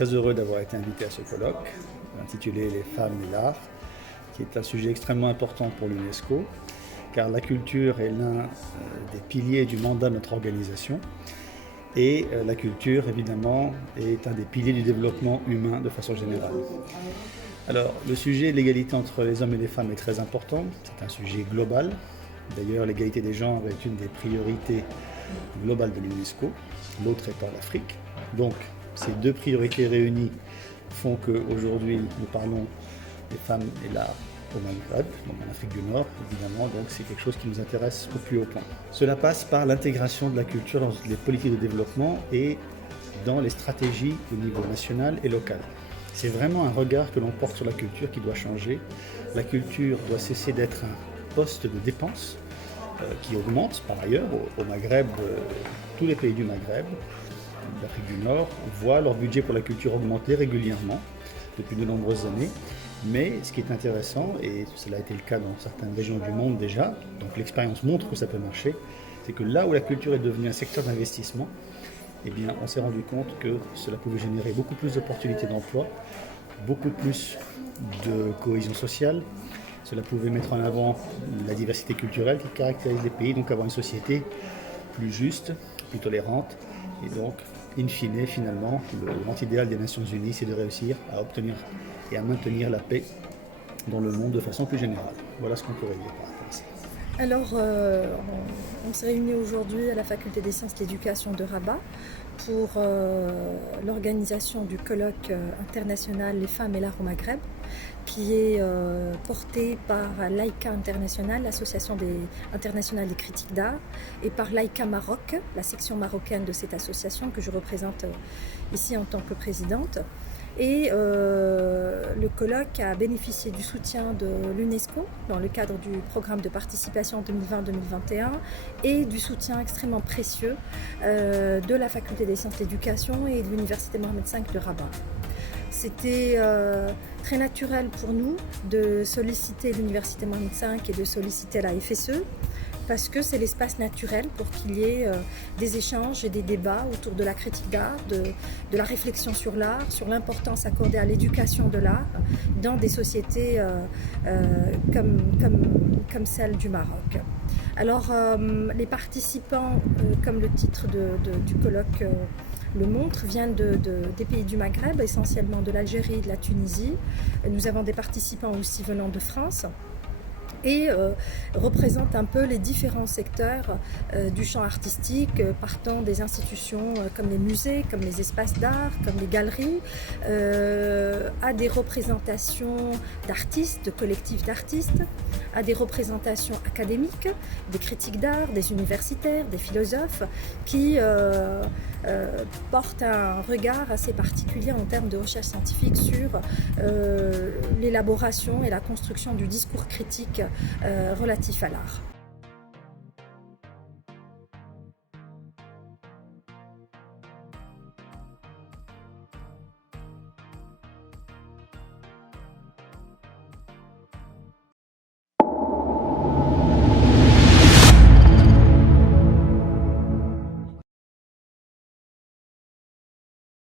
très heureux d'avoir été invité à ce colloque intitulé « Les femmes et l'art », qui est un sujet extrêmement important pour l'UNESCO, car la culture est l'un des piliers du mandat de notre organisation. Et la culture, évidemment, est un des piliers du développement humain de façon générale. Alors, le sujet de l'égalité entre les hommes et les femmes est très important. C'est un sujet global. D'ailleurs, l'égalité des genres est une des priorités globales de l'UNESCO, l'autre étant l'Afrique. Donc, ces deux priorités réunies font qu'aujourd'hui, nous parlons des femmes et l'art au Maghreb, donc en Afrique du Nord, évidemment, donc c'est quelque chose qui nous intéresse au plus haut point. Cela passe par l'intégration de la culture dans les politiques de développement et dans les stratégies au niveau national et local. C'est vraiment un regard que l'on porte sur la culture qui doit changer. La culture doit cesser d'être un poste de dépense qui augmente par ailleurs au Maghreb. Tous les pays du Maghreb, d'Afrique du Nord, voient leur budget pour la culture augmenter régulièrement depuis de nombreuses années. Mais ce qui est intéressant, et cela a été le cas dans certaines régions du monde déjà, donc l'expérience montre que ça peut marcher, c'est que là où la culture est devenue un secteur d'investissement, eh bien, on s'est rendu compte que cela pouvait générer beaucoup plus d'opportunités d'emploi, beaucoup plus de cohésion sociale. Cela pouvait mettre en avant la diversité culturelle qui caractérise les pays, donc avoir une société plus juste, plus tolérante. Et donc, in fine, finalement, le grand idéal des Nations Unies, c'est de réussir à obtenir et à maintenir la paix dans le monde de façon plus générale. Voilà ce qu'on pourrait dire par rapport à ça. Alors, on s'est réunis aujourd'hui à la Faculté des Sciences de l'Éducation de Rabat pour l'organisation du colloque international Les femmes et l'art au Maghreb, qui est porté par l'AICA International, l'Association internationale des critiques d'art, et par l'AICA Maroc, la section marocaine de cette association que je représente ici en tant que présidente. Et le colloque a bénéficié du soutien de l'UNESCO dans le cadre du programme de participation 2020-2021 et du soutien extrêmement précieux de la Faculté des Sciences de l'Éducation et de l'Université Mohammed V de Rabat. C'était très naturel pour nous de solliciter l'Université Mohammed V et de solliciter la FSE, parce que c'est l'espace naturel pour qu'il y ait des échanges et des débats autour de la critique d'art, de la réflexion sur l'art, sur l'importance accordée à l'éducation de l'art dans des sociétés comme celle du Maroc. Alors, les participants, comme le titre du colloque le montre, viennent des pays du Maghreb, essentiellement de l'Algérie et de la Tunisie. Nous avons des participants aussi venant de France, et représente un peu les différents secteurs du champ artistique, partant des institutions comme les musées, comme les espaces d'art, comme les galeries, à des représentations d'artistes, de collectifs d'artistes, à des représentations académiques, des critiques d'art, des universitaires, des philosophes qui portent un regard assez particulier en termes de recherche scientifique sur l'élaboration et la construction du discours critique relatif à l'art.